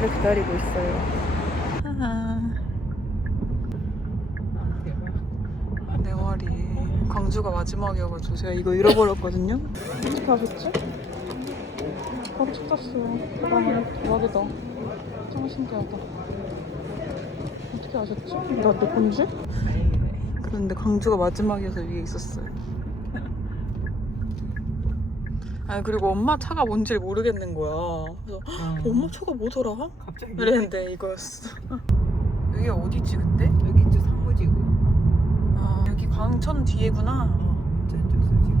기다리고 있어요. 내 머리 광주가 마지막이어가지고 제가 이거 잃어버렸거든요. 어떻게 하셨지? 바로 찾았어요. 대박이다. 짱 신기하다. 어떻게 아셨지? 나내 건지? 그런데 광주가 마지막이어서 위에 있었어요. 아니 그리고 엄마 차가 뭔지 모르겠는 거야. 그래서 엄마 차가 뭐더라? 갑자기 그랬는데 이거였어. 여기 어디지 근데? 여기 저 상무지구 아 여기 광천 뒤에구나. 어 전조수지구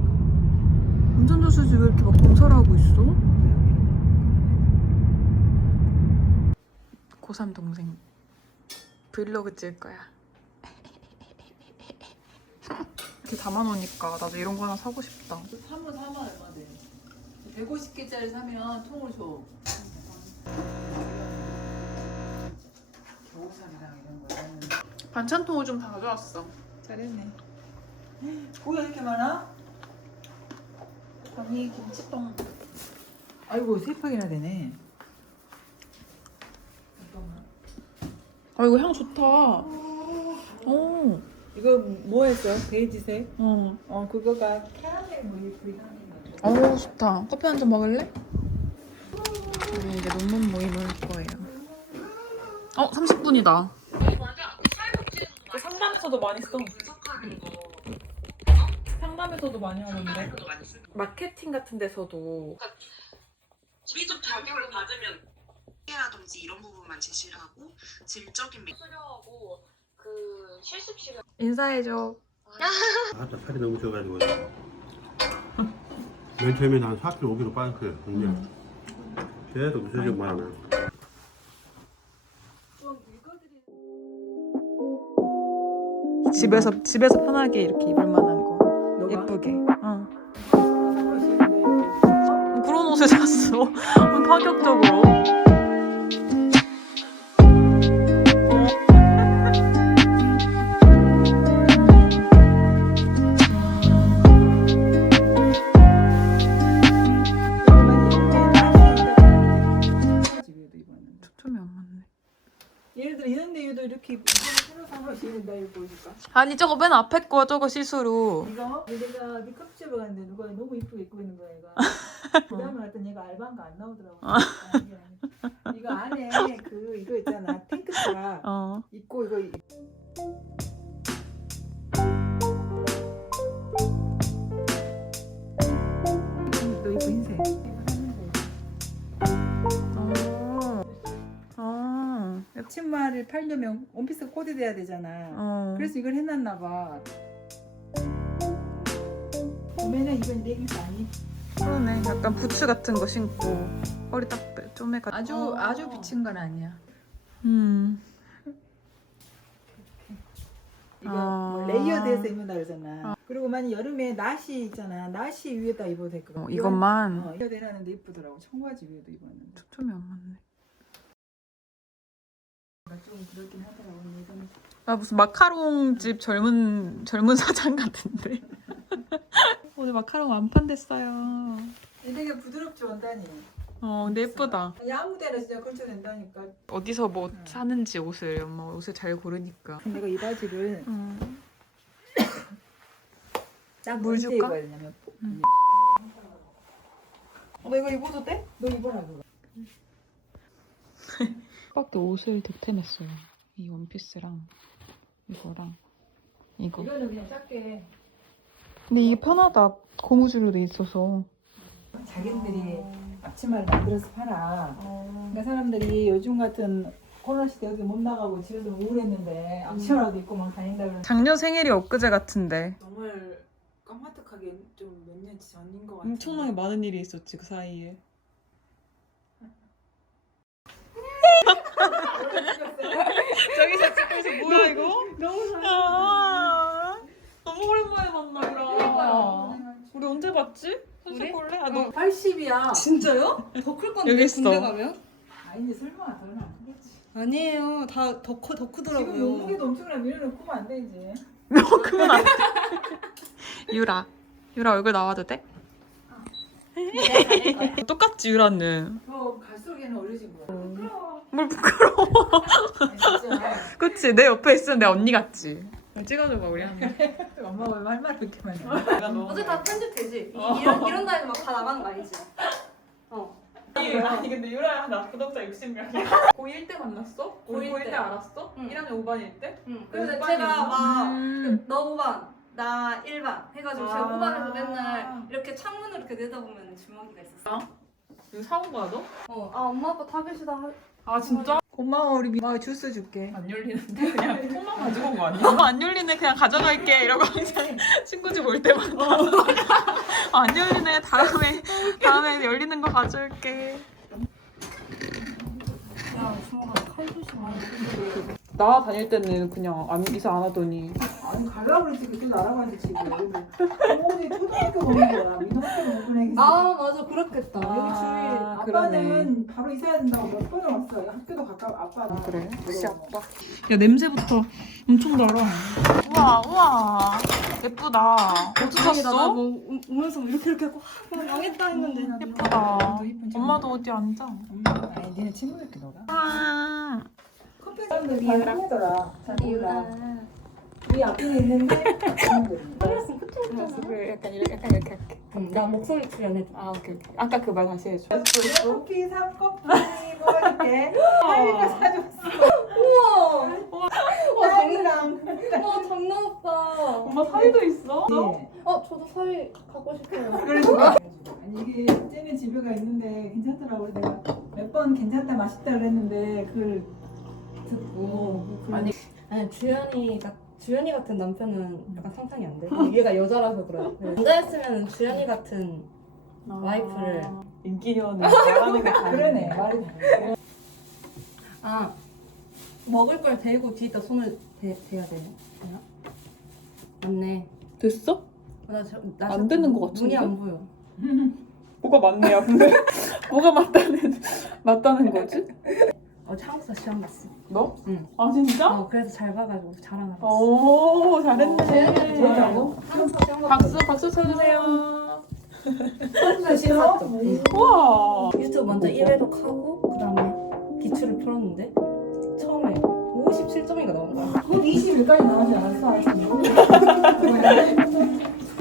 운전자 수지 왜 이렇게 막 공사를 하고 있어? 고3 동생 브이로그 찍을 거야. 이렇게 담아놓으니까 나도 이런 거 하나 사고 싶다. 저 사면 4만 얼마 돼 150개짜리 사면 통을 줘 겨우살이랑 이런 거 사면 반찬 통을 좀 다 가져왔어. 잘했네 뭐야 이렇게 많아? 언니 김치통. 아이고 세 팩이나 되네 아 이거 향 좋다. 오. 이거 뭐 했어? 베이지색? 어. 어 그거가 캐러멜 뭐 브이 향이 어우 좋다. 커피 한 잔 먹을래? 우리 이제 논문 모임을 할 거예요. 어 30분이다. 상담에서도 많이 써. 상담에서도 많이 하는데. 마케팅 같은 데서도 우리 좀 자격을 받으면 라든지 이런 부분만 제시를 하고 질적인 매- 수료하고 그 실습 시간 인사해줘. 아따 살이 너무 쪄가지고 맨 처음에 난 4kg 5kg 빠졌어요 근데 계속 무슨 말하면 집에서 집에서 편하게 이렇게 입을 만한 거 너가? 예쁘게. 어. 그런 옷을 샀어. 파격적으로. 아니 저거 맨 앞에 거 저거 시스루. 이거 내가 네 커피숍에 갔는데 누가 너무 이쁘게 입고 있는 거야 얘가 그 다음에 갔더니 얘가 알바인가 안 나오더라고 아, 이게 아니야. 이거 안에 그 이거 있잖아 탱크탑 어. 입고 이거 너 치마를 팔려면 원피스 코디 돼야 되잖아 어. 그래서 이걸 해놨나 봐 보면은 이건 레깅스 아니 그러네. 약간 부츠 같은 거 신고 허리 딱 빼- 쪼매가. 아주 아주 비친 건 아니야 음. 이거 아. 뭐 레이어드해서 입는다 그러잖아. 그리고 만약 여름에 나시 있잖아. 나시 위에다 입어도 될 것 같아. 어, 이것만 어, 이거 되라는데 이쁘더라고. 청바지 위에도 입었는데. 초점이 안 맞네. 좀 그렇긴 하더라고. 이거는 아 무슨 마카롱 집 젊은 젊은 사장 같은데. 오늘 마카롱 완판됐어요. 이 되게 부드럽지 원단이. 어 근데 예쁘다. 아니 아무 데나 진짜 걸쳐 된다니까. 어디서 뭐 사는지 옷을 엄마 옷을 잘 고르니까. 내가 이 바지를 음. 딱물 줄까? 입어야 되냐면 응. 어, 너 이거 입어도 돼? 너 입어라 그거. 밖에 옷을 득템했어요. 이 원피스랑 이거랑 이거. 이거는 그냥 작게 근데 이게 편하다. 고무줄로 돼 있어서. 자기들이 앞치마를 만들어서 팔아. 그러니까 사람들이 요즘 같은 코로나 시대 어디 못 나가고 집에서 우울했는데 앞치마라도 입고 막 다닌다 그러는 작년 생일이 엊그제 같은데. 정말 까마득하게 좀 몇 년 전인 것 같아. 엄청나게 많은 일이 있었지 그 사이에. 저기서 찍고 있어 뭐야 이거? 너무 잘. 아, 너무 오랜만에 만나 그러니까. 우리. 우리 언제 봤지? 손톱골래? 아, 너 80이야. 진짜요? 더 클 건데 여기 있어. 군대 가면? 아닌데 설마 더는 안 크겠지. 아니에요. 다 더 커 더 지금 크더라고요. 몸무게도 엄청나 밀어넣고 안 되지. 너 그건 안 돼. 유라. 유라 얼굴 나와도 돼? 잘할 거야. 똑같지 유라는. 너 갈수록 얘는 어려진 거야. 부끄러워. 뭘 부끄러워. 그치 내 옆에 있으면 내 언니 같지. 찍어줘봐 우리 하나. 엄마가 왜 할말 이렇게 많이 해? 어제 다 편집되지? 이, 어. 이런, 이런 다음에 막 다 나가는 거 아니지? 어. 아니 근데 유라야 나 구독자 60명이야. 고1 때 만났어? 고1 고1 때 때. 알았어? 응. 1학년 5반일 때? 응. 그래서 오반이었나? 제가 막 음. 너 5반, 나 1반 해가지고 제가 아. 5반에서 맨날 이렇게 창문으로 이렇게 내다보면 주먹이가 있었어. 이거 사온 거야 너? 어. 아 엄마 아빠 다 계시다. 하- 아 진짜? 고마워 우리 미마 주스 줄게. 안 열리는데 그냥 통만 가지고 온 거 아니야? 이거 안 열리네 그냥 가져갈게 이러고 항상 친구 집 올 때마다 아, 안 열리네 다음에 다음에 열리는 거 가져올게 야 주먹아 칼 조심해. 나 다닐 때는 그냥 안, 이사 안 하더니 아니 가려고 그랬지 그때 나라고 지금. 어머니 초등학교 보낸 거야. 민호학교 못 보내겠어. 아 맞아 그렇겠다. 아, 여기 주위 아빠는 바로 이사해야 된다고 몇 번을 왔어. 학교도 가까워. 아빠는. 그래? 역시 아빠. 야 냄새부터 엄청 달아 우와 우와 예쁘다 어디. 샀어? 우- 오면서 뭐 이렇게 이렇게 하고 아, 망했다 했는데. 예쁘다 엄마도 어디 앉아 아니 니네 친구들끼리 놀아. 아 사람들 다 하더라. 잘 몰라. 이 앞에 있는데 친구들이. 그래 약간 이렇게 약간 이렇게 할게 응, 나 목소리 출연해. 아 오케이 오케이 아까 그 말 다시 해줘 커피 삼 커피 사줬어. 우와. 와 장난. 딸이랑. 와 장난 없다. 엄마 사이도 있어? 네. 어 저도 사이 갖고 싶어요. 그래서 아니 이게 쟤는 집에가 있는데 괜찮더라고 그래서 내가 몇 번 괜찮다 맛있다 그랬는데 그걸 듣고 아니 아니 주연이가 주연이 같은 남편은 약간 상상이 안 돼. 얘가 여자라서 그래. 남자였으면 주연이 같은 와이프를 인기녀는 잘하는 게 다르네 그러네 말이 다르네. 아 먹을 걸 대고 뒤에다 손을 대, 대야 되나? 되나? 맞네. 됐어? 나 저, 나안 저- 되는 것 같은데? 눈이 안 보여. 뭐가 맞네요 근데 뭐가 맞다는 맞다는 거지? 어제 한국사 시험 봤어. 너? 응. 아 진짜? 어 그래서 잘 봐가지고 자랑하고 있어. 오 잘했네 진짜로? 한국사 시험 봤어. 박수 박수 쳐주세요 한국사 싫어? 우와 유튜브 먼저 1회독 하고 그 다음에 기출을 풀었는데 처음에 57점인가 나온 거야. 곧 20일까지 나오지 않았어 아직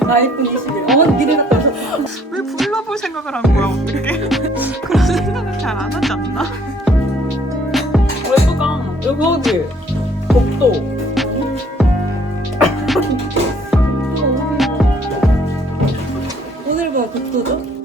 나이프 21. 어머니 미리 갖다 오셨어. 왜 불러볼 생각을 한 거야 어떻게 누구지? 복도. 오늘 봐, 복도죠?